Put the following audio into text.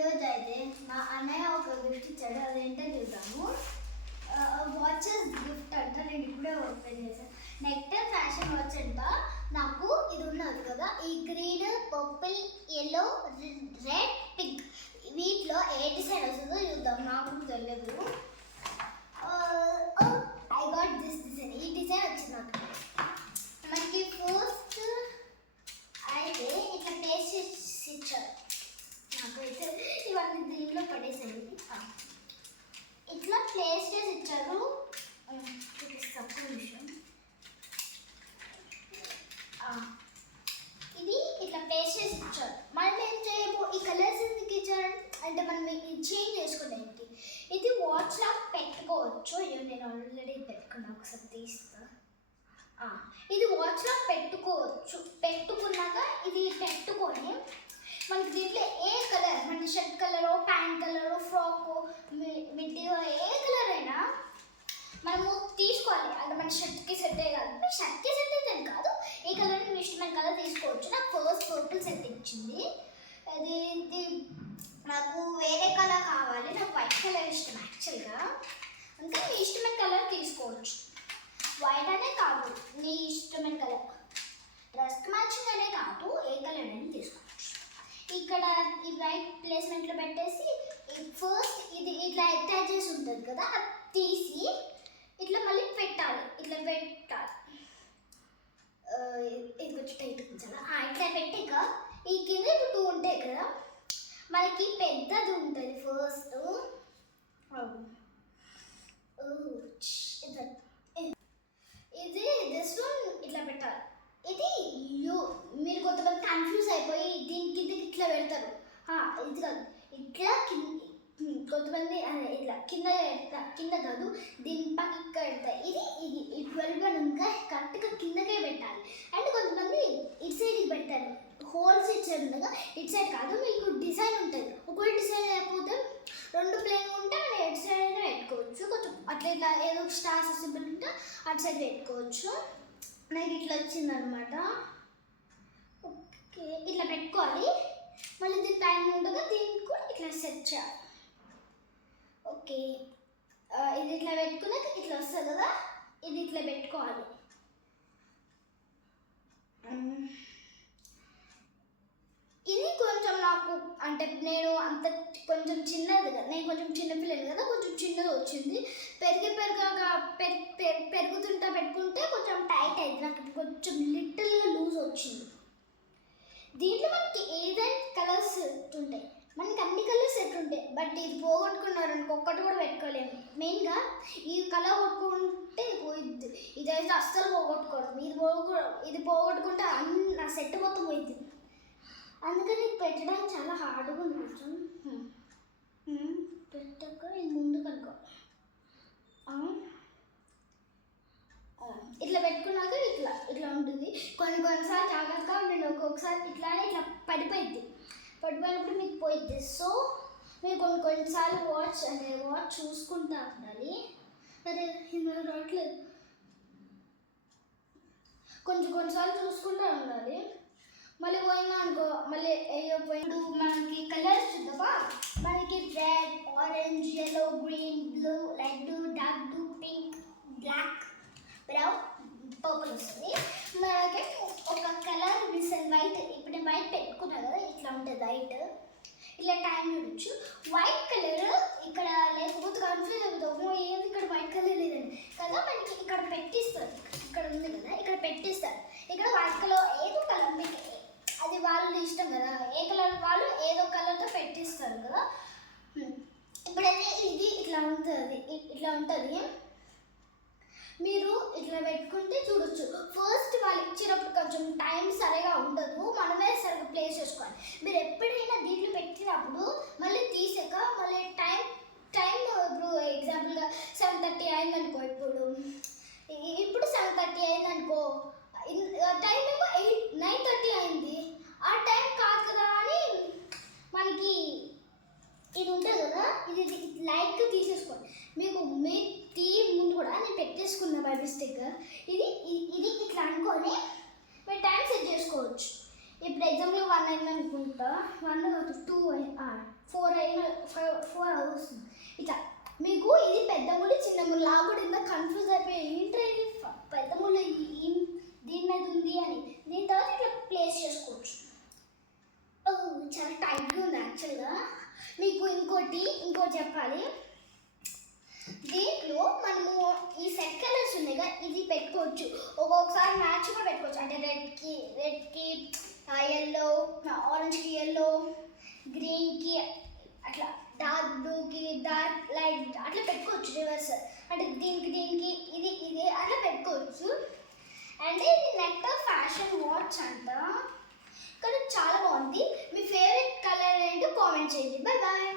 ఈరోజు అయితే మా అన్నయ్య ఒక గిఫ్ట్ ఇచ్చాడు, అదేంటో చూద్దాము. వాచెస్ గిఫ్ట్ అంట. నేను ఇప్పుడే ఓపెన్ చేశాను. నెక్టర్ ఫ్యాషన్ వాచ్ అంట. నాకు ఇది ఉన్నది కదా, ఈ green, purple, yellow, red, pink, వీటిలో ఏ డిజైన్ వస్తుందో చూద్దాం. నాకు తెలియదు. I got this design. ఈ డిజైన్ వచ్చింది నాకు. మనకి ఫస్ట్ అయితే ఇట్లా టేస్ట్ ఇచ్చారు. నాకైతే ఇవన్నీ దీంట్లో పడేసాయి. ఇట్లా ప్లేస్ చేసి ఇచ్చారు. తక్కువ విషయం ఇది ఇట్లా ప్లేస్ చేసి ఇచ్చారు. మనం ఏం చేయము, ఈ కలర్స్ ఎందుకు ఇచ్చారు అంటే మనం చేంజ్ చేసుకోవడానికి. ఇది వాచ్ లాగా పెట్టుకోవచ్చు. నేను ఆల్రెడీ పెట్టుకున్నా, ఒకసారి తీస్తా. ఇది వాచ్ లాగా పెట్టుకోవచ్చు. పెట్టుకున్నాక ఇది పెట్టుకొని మనకి దీంట్లో ఏ కలర్, మన shirt colour, pant colour, frock, మిడ్డీలో ఏ కలర్ అయినా మనము తీసుకోవాలి. అంటే మన షర్ట్కి సెట్ అయ్యాలి. మీ షర్ట్కి సెట్ అయితే కాదు, ఏ కలర్ మీ ఇష్టమైన కలర్ తీసుకోవచ్చు. నాకు ఫస్ట్ పర్పుల్ సెట్ ఇచ్చింది. ఇది నాకు వేరే కలర్ కావాలి. నాకు వైట్ కలర్ ఇష్టం యాక్చువల్గా. అంటే మీ ఇష్టమైన కలర్ తీసుకోవచ్చు. వైట్ అనే కాదు, నీ ఇష్టమైన కలర్. డ్రెస్కి మ్యాచింగ్ అనే కాదు, ఏ కలర్ అయినా తీసుకోవచ్చు. ఇక్కడ ఈ రైట్ ప్లేస్మెంట్లో పెట్టేసి ఫస్ట్ ఇది ఇట్లా అటాచ్ చేసి ఉంటుంది కదా, అది తీసి ఇట్లా మళ్ళీ పెట్టాలి. ఇట్లా పెట్టాలి. ఇది కొంచెం టైట్ ఉంచాలా. ఇట్లా పెట్టాక ఈ కింద ఇప్పుడు 2 ఉంటాయి కదా, మనకి పెద్దది ఉంటుంది ఫస్ట్. ఇది దిస్ వన్ ఇట్లా పెట్టాలి. ఇది మీరు కొంతమంది కన్ఫ్యూజ్ అయిపోయి దీని కిందకి ఇట్లా పెడతారు. ఇది కాదు, ఇట్లా కొంతమంది ఇట్లా కింద కాదు, దీని పక్క పెడతాయి. ఇది 12 ఇంకా కరెక్ట్గా కిందకే పెట్టాలి. అండ్ కొంతమంది ఇటు సైడ్కి పెడతారు. హోల్స్ ఇచ్చారు ఉండగా ఇటు సైడ్ కాదు, మీకు డిజైన్ ఉంటుంది. ఒకవేళ డిజైన్ అయిపోతే 2 ప్లేన్ ఉంటే మనం ఎటు సైడ్ అయినా పెట్టుకోవచ్చు. కొంచెం అట్లా ఇట్లా ఏదో స్టార్స్ సింపుల్ ఉంటే అటు సైడ్ పెట్టుకోవచ్చు. నాకు ఇట్లా వచ్చిందనమాట. ఓకే, ఇట్లా పెట్టుకోవాలి. మళ్ళీ దీని టైం ఉండగా దీనికి కూడా ఇట్లా సెట్ చేయాలి. ఓకే, ఇది ఇట్లా పెట్టుకున్నాక ఇట్లా వస్తుంది కదా, ఇది ఇట్లా పెట్టుకోవాలి. ఇది కొంచెం నాకు అంటే నేను అంత కొంచెం చిన్నది కదా, నేను కొంచెం చిన్నపిల్లలు కదా, కొంచెం చిన్నది వచ్చింది. పెరుగుతుంటా పెట్టుకుంటే కొంచెం టైట్ అయింది. నాకు కొంచెం లిటిల్గా లూజ్ వచ్చింది. దీంట్లో మనకి ఏదైనా కలర్స్ ఉంటాయి, మనకి అన్ని కలర్స్ సెట్ ఉంటాయి. బట్ ఇది పోగొట్టుకున్నారు అనుకో, ఒక్కటి కూడా పెట్టుకోలేము. మెయిన్గా ఈ కలర్ కొట్టుకుంటే పోయిద్ది. ఇదైతే అస్సలు పోగొట్టుకోవడం. ఇది పోగొట్టుకుంటే నా సెట్ మొత్తం పోయిద్ది. అందుకని పెట్టడానికి చాలా హార్డ్గా ఉంది. కొంచెం పెట్టాక ఇది ముందుకు అనుకో. ఇట్లా పెట్టుకున్నాక ఇట్లా ఉంటుంది. కొన్నిసార్లు జాగ్రత్తగా ఉండండి. ఒక్కొక్కసారి ఇట్లా పడిపోయినప్పుడు మీకు పోయిద్ది. సో మీరు కొన్నిసార్లు వాచ్ చూసుకుంటూ ఉండాలి. అరే ఇది రావట్లేదు. కొన్నిసార్లు చూసుకుంటూ ఉండాలి. మళ్ళీ పోయిందా అనుకో, మళ్ళీ పోయినప్పుడు మనకి కలర్స్ చూద్దామా. మనకి red, orange, yellow, green, blue, light blue, dark blue, pink, black, brown, purple వస్తుంది. మనకి ఒక కలర్ మిషన్ వైట్. ఇప్పుడు నేను వైట్ పెట్టుకున్నా కదా, ఇట్లా ఉంటుంది వైట్. ఇలా టైం చూడొచ్చు. వైట్ కలర్ ఇక్కడ లేకపోతే కన్ఫ్యూజ్ అవుతాము, ఏది ఇక్కడ వైట్ కలర్ లేదండి కదా. మనకి ఇక్కడ పెట్టిస్తారు, ఇక్కడ ఉంది కదా, ఇక్కడ పెట్టిస్తారు. ఇక్కడ వైట్ కలర్ ఏదో కలర్ మీకు అది వాళ్ళు ఇష్టం కదా, ఏ కలర్ వాళ్ళు ఏదో కలర్తో పెట్టిస్తారు కదా. ఇప్పుడైతే ఇది ఇట్లా ఉంటుంది. మీరు ఇట్లా పెట్టుకుంటే చూడొచ్చు. ఫస్ట్ వాళ్ళు ఇచ్చినప్పుడు కొంచెం టైం సరిగా ఉండదు, మనమే సరిగా ప్లేస్ చేసుకోవాలి. మీరు ఎప్పుడైనా దీంట్లో పెట్టినప్పుడు మళ్ళీ తీసాక మళ్ళీ టైం ఇప్పుడు ఎగ్జాంపుల్గా 7:30 అయింది అనుకో. ఇప్పుడు 7:30 అయింది అనుకో, టైం ఏమో 9:30 అయింది. ఆ టైం కాదు కదా అని మనకి ఇది ఉంటుంది కదా, ఇది లైట్గా తీసేసుకోండి. మీకు ముందు కూడా నేను పెట్టేసుకున్నా బై మిస్టేక్. ఇది ఇట్లా అనుకొని మీరు టైం సెట్ చేసుకోవచ్చు. ఇప్పుడు ఎగ్జాంపుల్ 1 అయింది అనుకుంటా, 1 కాదు 2 4 అవర్స్ ఇట్లా. మీకు ఇది పెద్ద ముళ్ళు చిన్న ముళ్ళు ఆ కూడా ఇంత కన్ఫ్యూజ్ అయిపోయి ఏంటో ఇది పెద్ద ముళ్ళు దీని మీద ఉంది అని. దీని తర్వాత ఇట్లా ప్లేస్ చేసుకోవచ్చు. చాలా టైట్గా ఉంది యాక్చువల్గా. మీకు ఇంకోటి చెప్పాలి, దీంట్లో మనము ఈ సెట్ కలర్స్ ఉన్నాయిగా ఇది పెట్టుకోవచ్చు. ఒక్కొక్కసారి మ్యాచ్గా పెట్టుకోవచ్చు, అంటే రెడ్కి ఎల్లో, ఆరెంజ్కి ఎల్లో, గ్రీన్కి అట్లా, డార్క్ బ్లూకి డార్క్ లైట్ అట్లా పెట్టుకోవచ్చు రివర్స్. అంటే దీనికి ఇది అట్లా పెట్టుకోవచ్చు. అండ్ ఇది నెట్ ఫ్యాషన్ వాచ్ అంట, కానీ చాలా బాగుంది. మీ ఫేవరెట్ కలర్ ఏంటో కామెంట్ చేయండి. Bye bye.